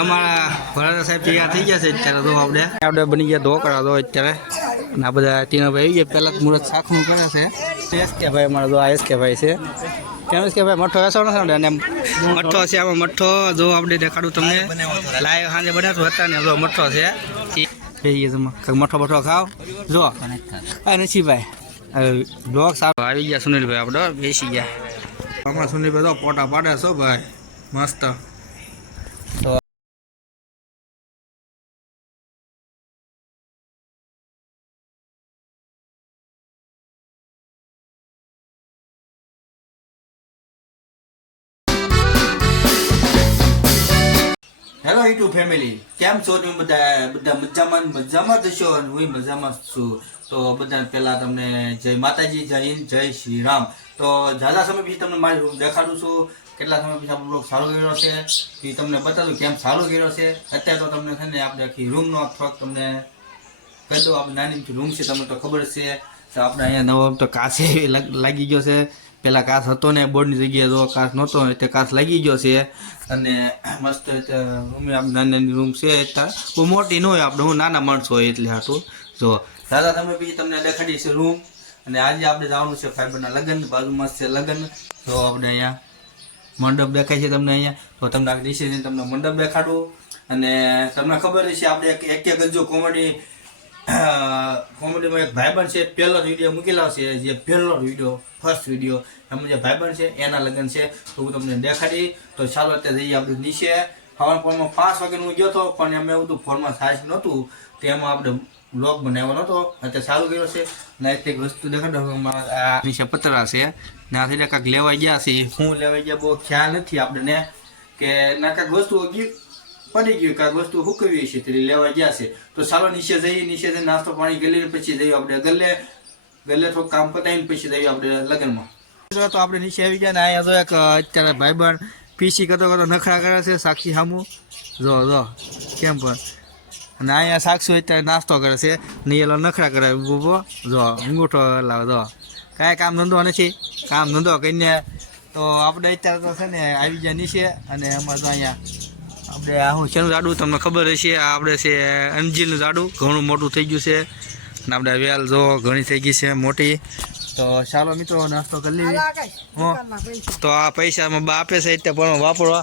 અમારા ભરાડા સાહેબ તૈયાર થઈ ગયા છે અત્યારે તો આપણે બની ગયા ઢોકળા તો અત્યારે અને આ બધા ટીનાભાઈ આવી ગયા પહેલાં મુહૂર્ત શાકનું કરે છે એસકે ભાઈ અમારા તો આ એસકે ભાઈ છે કેમ કે ભાઈ મઠ્ઠો વેસવાનો છે ને મઠ્ઠો છે આમાં મઠ્ઠો જો આપણે દેખાડું તમને લાઈવ સાંજે બનાવતો હતા ને જો મઠ્ઠો છે મઠ્ઠો બઠો ખાવ જો નથી ભાઈ બ્લોગ સારું આવી ગયા સુનિલભાઈ આપણે બેસી ગયા આમાં સુનિલભાઈ તો પોટા પાડે છો ભાઈ મસ્ત હેલો યુટ્યુબ ફેમિલી કેમ છો તમે બધા મજામાં જશો અને હું મજામાં છું તો બધા પહેલા તમને જય માતાજી જય હિન્દ જય શ્રી રામ તો ઝાઝા સમય પછી તમને મારી રૂમ દેખાડું છું કેટલા સમય પછી આપણો બ્લોગ સારો કર્યો છે એ તમને બતાવું કેમ સારો કર્યો છે અત્યારે તો તમને છે ને આપણે આખી રૂમનો થોડોક તમને કહી દો આપણે નાની રૂમ છે તમને તો ખબર છે તો આપણે અહીંયા નવો તો કાચ લાગી ગયો છે પેલા કાચ હતો ને બોર્ડની જગ્યાએ જો કાચ નહોતો એટલે કાચ લાગી ગયો છે અને મસ્ત રૂમ નાની નાની રૂમ છે અત્યારે બહુ મોટી ન હોય આપણે હું નાના માણસો હોય એટલે હાટું જો દાદા તમે બી તમને દેખાડી છે રૂમ અને આજે આપણે જવાનું છે ફાઈબરના લગ્ન બાજુમાં છે લગ્ન તો આપણે અહીંયા મંડપ દેખાય છે તમને અહીંયા તો તમને આ દિશે તમને મંડપ દેખાડું અને તમને ખબર છે આપણે એક જો કોમેડીમાં એક ભાઈબંધ છે પહેલો વિડીયો મૂકેલો છે જે પહેલો વિડીયો ફર્સ્ટ વિડીયો એમાં જે ભાઈબંધ છે એના લગ્ન છે તો હું તમને દેખાડી તો ચાલો અત્યારે જઈએ આપણે નીચે સવારના પોરમાં 5 વાગે હું ગયો હતો પણ એમ એવું હતું ફોનમાં સાઈઝ નહોતું તેમાં આપણે બ્લોગ બનાવ્યો નહોતો અત્યારે સારું કર્યો છે ને એક વસ્તુ દેખાડો આ નીચે પતરા છે ને આ થઈ કાંઈક લેવાઈ ગયા છે શું લેવાઈ ગયા બહુ ખ્યાલ નથી આપણને કે ના કાંઈક વસ્તુ પડી ગયું કાંઈક વસ્તુ હુકવી છે તે લેવા ગયા છે તો ચાલો નીચે જઈએ નીચે જઈને નાસ્તો પાણી ગલીને પછી જઈએ આપણે ગલ્લે થોડું કામ પતાવીને પછી જઈએ આપણે લગ્નમાં તો આપણે નીચે આવી ગયા ને અહીંયા તો એક અત્યારે ભાઈબંધ પીસી કરતો નખરા કરે છે સાક્ષી સામું જો કેમ પણ અને અહીંયા સાક્ષી અત્યારે નાસ્તો કરે છે ને એલો નખરા કરે બૂબો જો અંગૂઠો લાવ જો કાંઈ કામ ધંધો નથી કામ ધંધો કરીને તો આપણે અત્યારે તો છે ને આવી ગયા નીચે અને એમાં તો અહીંયા આપણે આવું શેનું જાડું તમને ખબર હશે આ આપણે છે અંજીરનું જાડું ઘણું મોટું થઈ ગયું છે અને આપણે વેલ જો ઘણી થઈ ગઈ છે મોટી તો ચાલો મિત્રો નાસ્તો કરી લઈએ તો આ પૈસામાં બા આપે છે એટલે પણ વાપરવા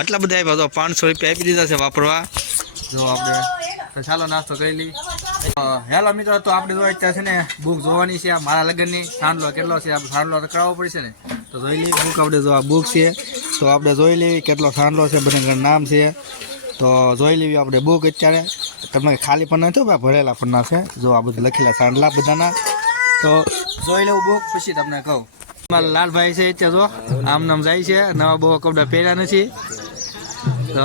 એટલા બધા આપ્યા તો 500 રૂપિયા આપી દીધા છે વાપરવા જો આપણે તો ચાલો નાસ્તો કરી લઈએ હેલો મિત્રો તો આપણે જો અત્યારે છે ને બુક જોવાની છે મારા લગ્નની સાંડલો કેટલો છે આપણે સાંડલો તો કરાવવો પડશે ને તો જોઈ લઈએ બુક આપણે જો આ બુક છે તો આપણે જોઈ લેવી કેટલો સાંડલો છે બધા નામ છે તો જોઈ લેવી આપણે બુક અત્યારે તમને ખાલી પન્ના નથી ભાઈ ભરેલા પન્ના છે જો આ બધા લખેલા સાંડલા બધાના તો જોઈ લેવું બુક પછી તમને કહું મારા લાલભાઈ છે અત્યારે જો આમ નામ જાય છે નવા બહુ કપડા પહેર્યા નથી તો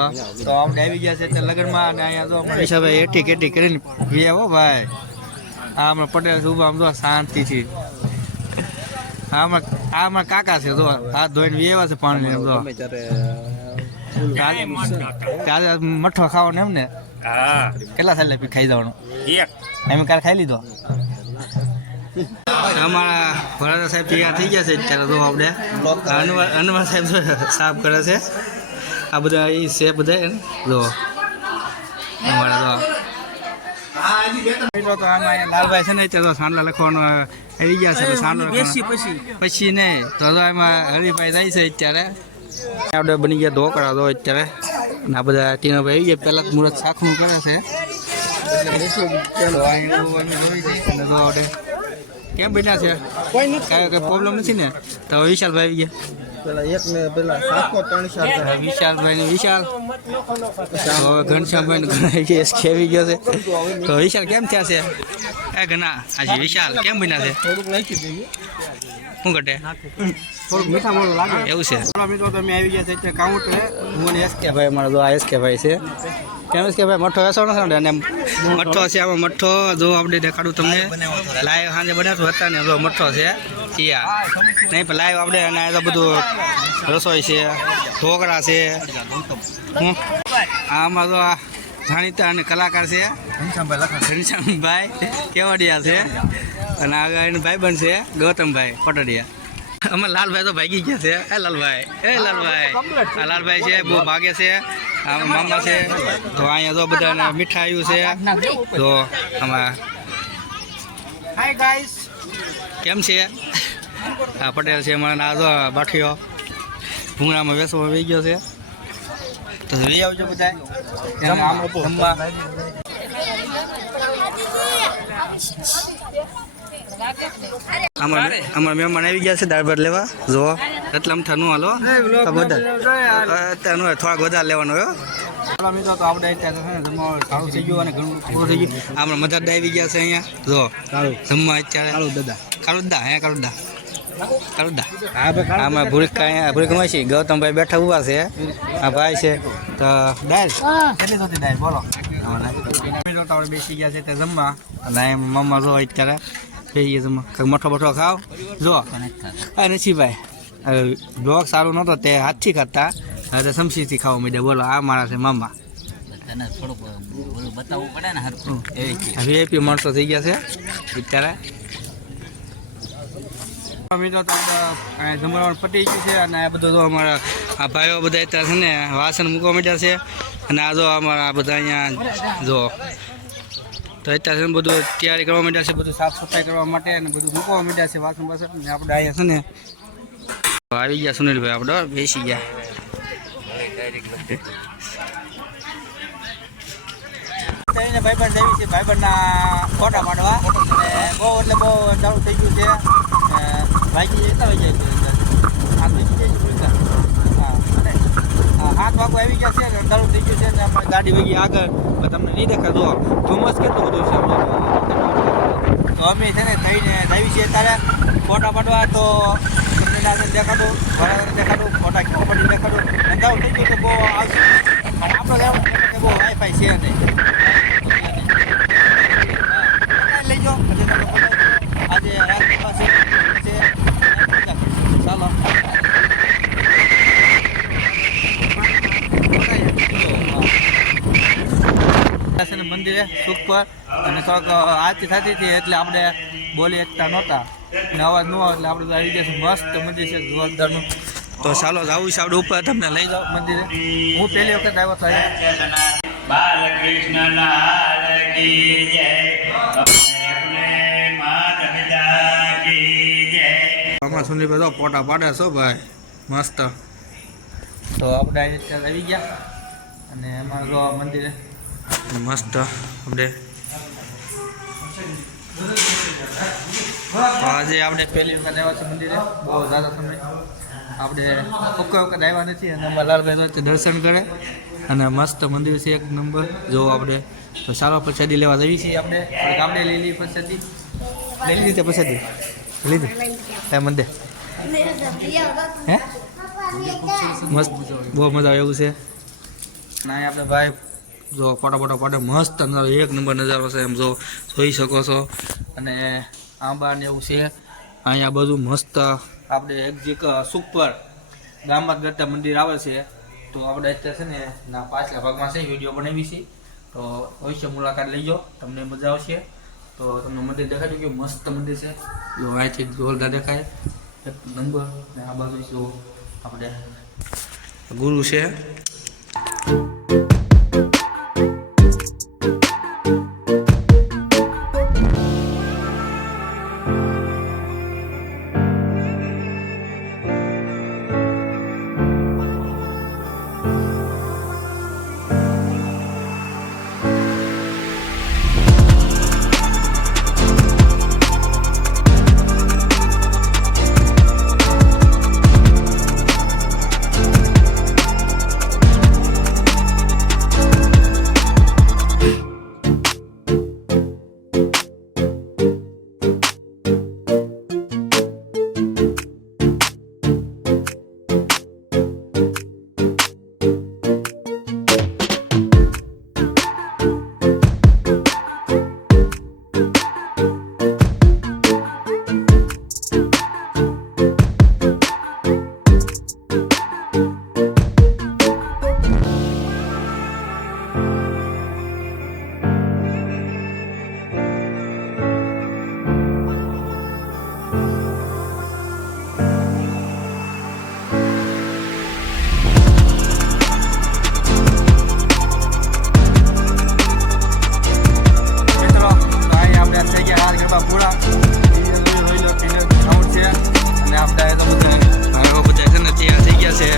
આપણે આવી ગયા છે અત્યારે લગ્નમાં અને અહીંયા જો હિસાબે એટી કેટી કરીને ગયા હો ભાઈ આ હમણાં પટેલ છે ઉભા આમ જો શાંતિથી આમાં કાકા છે જો હાથ ધોઈને વેવા છે પાણી એમ જો તારે મઠ્ઠો ખાવાનો એમ ને કેટલા સાલ ખાઈ જવાનું એમ કાલ ખાઈ લીધો અમારા ભરાડા સાહેબ તૈયાર થઈ ગયા છે અત્યારે તો આપણે અનવર સાહેબ સાફ કરે છે આ બધા એ છે બધા જો અમારા તો આમાં લાલભાઈ છે ને તો સાંડલા લખવાનો આવી ગયા છે સાંડલો પછી નહીં તો એમાં હરિભાઈ જાય છે અત્યારે આપણે બની ગયા ઢોકળા તો અત્યારે અને આ બધા ટીનાભાઈ આવી ગયા પહેલાં મુહૂર્ત શાકનું કરે છે કેમ બેઠા છે કઈ પ્રોબ્લેમ નથી ને તો વિશાલભાઈ આવી ગયા વિશાલભાઈ વિશાલ ઘનશ્યામભાઈ આવી ગયો છે તો વિશાલ કેમ થયા છે એ ઘણા હાજી વિશાલ કેમ બન્યા છે શું ઘટે એવું છે મિત્રો તમે આવી ગયા છે કાઉન્ટર હું એસકે ભાઈ અમારા જો આ એસકે ભાઈ છે કેમ એસકે ભાઈ મઠ્ઠો વેસવાનો છે ને મઠ્ઠો છે આમાં મઠ્ઠો જો આપણે દેખાડું તમને લાઈવ સાંજે બનાવતો હતા ને જો મઠ્ઠો છે નહીં પણ લાઈવ આપણે અને તો બધું રસોઈ છે ઢોકળા છે આમાં તો જાણીતા અને કલાકાર છે ઘનશ્યામભાઈ કેવડિયા છે અને આગળ ભાઈબંધ છે ગૌતમભાઈ પટડિયા અમાર લાલભાઈ તો ભાગી ગયા છે. એ લાલભાઈ આ લાલભાઈ છે બહુ ભાગે છે. આ મામા છે તો અહીંયા તો બધા મીઠાઈયું છે. તો આમાં હાય ગાઈસ કેમ છે? આ પટેલ છે મને આ તો બાઠિયો ભૂંગળામાં વેસવા વહી ગયો છે. તો લઈ આવજો બધા જમવા. અમારા મહેમાન આવી ગયા છે દાળ ભાત લેવા. જો એટલા મઠા નું હાલો અત્યારે થોડાક વધારે લેવાનો હોય. મિત્રો તો આપણે સારું થઈ ગયું અને ઘણું પૂરું થઈ ગયું. આપણે મજા આવી ગયા છે અહીંયા. જો જમવા અત્યારે કાળુદા આમાં ભૂરીકમાં છે ગૌતમભાઈ બેઠા ઉભા છે. આ ભાઈ છે તો દાળ કેટલી થતી દાળ બોલો. મિત્રો આપણે બેસી ગયા છે તે જમવા. એટલે મમ્મા જો અત્યારે બેસી ગયા જમવા. મઠો ખાવ જો નથી ભાઈ. બ્લોગ સારું નહોતો તે હાથથી ખાતા હવે સમસીથી ખાવા માંડ્યા. બોલો આ મારા છે મામા. વીઆઈપી માણસો થઈ ગયા છે અત્યારે. મિત્રો તો જમવાનું પતી ગયું છે અને આ બધું તો અમારા આ ભાઈઓ બધા અત્યારે છે ને વાસણ મૂકવા માંડ્યા છે. અને આ જો અમારા આ બધા અહીંયા જો તો અત્યારે છે ને બધું તૈયારી કરવા માંડ્યા છે. બધું સાફ સફાઈ કરવા માટે અને બધું મૂકવા માંડ્યા છે વાસણ પાસણ. અને આપણે અહીંયા છે ને આવી ગયા સુનિલભાઈ આપણે બેસી ગયા. ભાઈબંધ આવી છે ભાઈબંધના ફોટા પાડવા અને બહુ એટલે બહુ ચાલુ થઈ ગયું છે. ભાઈ જતા હોય જાય 7 વાગો આવી ગયા છે ચાલુ થઈ ગયું છે. અને આપણે ગાડી વગી આગળ તમને નહીં દેખાતો ધુમ્મસ કેટલું બધું છે. તો અમે છે ને થઈને આવી છીએ ત્યારે ફોટા પાડવા. તો તમને દેખાડું દેખાડું ફોટા કેવા પડી દેખાડું. અંદાજ થઈ ગયું તો બહુ આવશે પણ આપણે બહુ વાઈફાઈ છે નહીં. લઈ જાઓ આજે રાત પાસે ચાલો મંદિરે સુખ પર અને થોડોક આરતી થતી હતી એટલે આપણે બોલી એકતા નહોતા અને અવાજ ન આવે એટલે આપણે તો આવી ગયા મસ્ત મંદિર છે જોરદારનું. તો ચાલો જવું છે આપણે ઉપર તમને લઈ જાઓ મંદિરે. હું પહેલી વખત આવ્યો હતો બાલકૃષ્ણ આમાં સુની બધો ફોટા પાડે છો ભાઈ મસ્ત. તો આપણે આવી ગયા અને એમાં જો મંદિરે મસ્ત આપણે આજે આપણે પહેલી વખત આવ્યા છે મંદિરે. બહુ સારા સમય આપણે કોઈ વખત આવ્યા નથી. અને અમારા લાલભાઈ દર્શન કરે અને મસ્ત મંદિર છે એક નંબર. જો આપણે તો સારો પ્રસાદી લેવા જઈએ છીએ. આપણે આપણે લઈ લઈએ પ્રસાદી. લઈ લીધી પ્રસાદી લીધી ત્યાં મંદિર હે મસ્ત બહુ મજા આવે એવું છે. ના આપણે ભાઈ જો ફોટા પાડે મસ્ત નજારો એક નંબર નજારો છે એમ જો જોઈ શકો છો. અને આંબા ને એવું છે અહીંયા બધું મસ્ત. આપણે એક્ઝેક સુપર ગામમાં કરતા મંદિર આવે છે. તો આપણે અત્યારે છે ને ના પાછલા ભાગમાં છે વિડીયો બનાવી છે. તો અવશ્ય મુલાકાત લઈ જાઓ તમને મજા આવશે. તો તમને મંદિર દેખાડ્યું કે મસ્ત મંદિર છે. જો અહીંથી જોરદાર દેખાય એક નંબર. ને આ બાજુ જો આપણે ગુરુ છે. આપણા પૂરા સાઉન્ડ છે અને આપણે તો બધા ભાઈઓ બધા છે ને તૈયાર થઈ ગયા છે.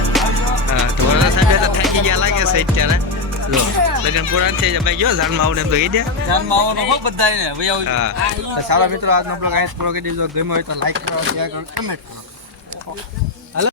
હા તો વરરાજ સાહેબ તો થાકી ગયા લાગે છે અત્યારે. લો લગન પુરાણ છે ભાઈ ગયો જાનમાં આવું એમ તો કહી દે જાનમાં આવવાનું હો બધાને ભાઈ આવું. હા સારા મિત્રો આજનો બ્લોગ અહીં પૂરો કરી દીધો. ગમ્યો હોય તો લાઈક કરો, શેર કરો, કમેન્ટ કરો.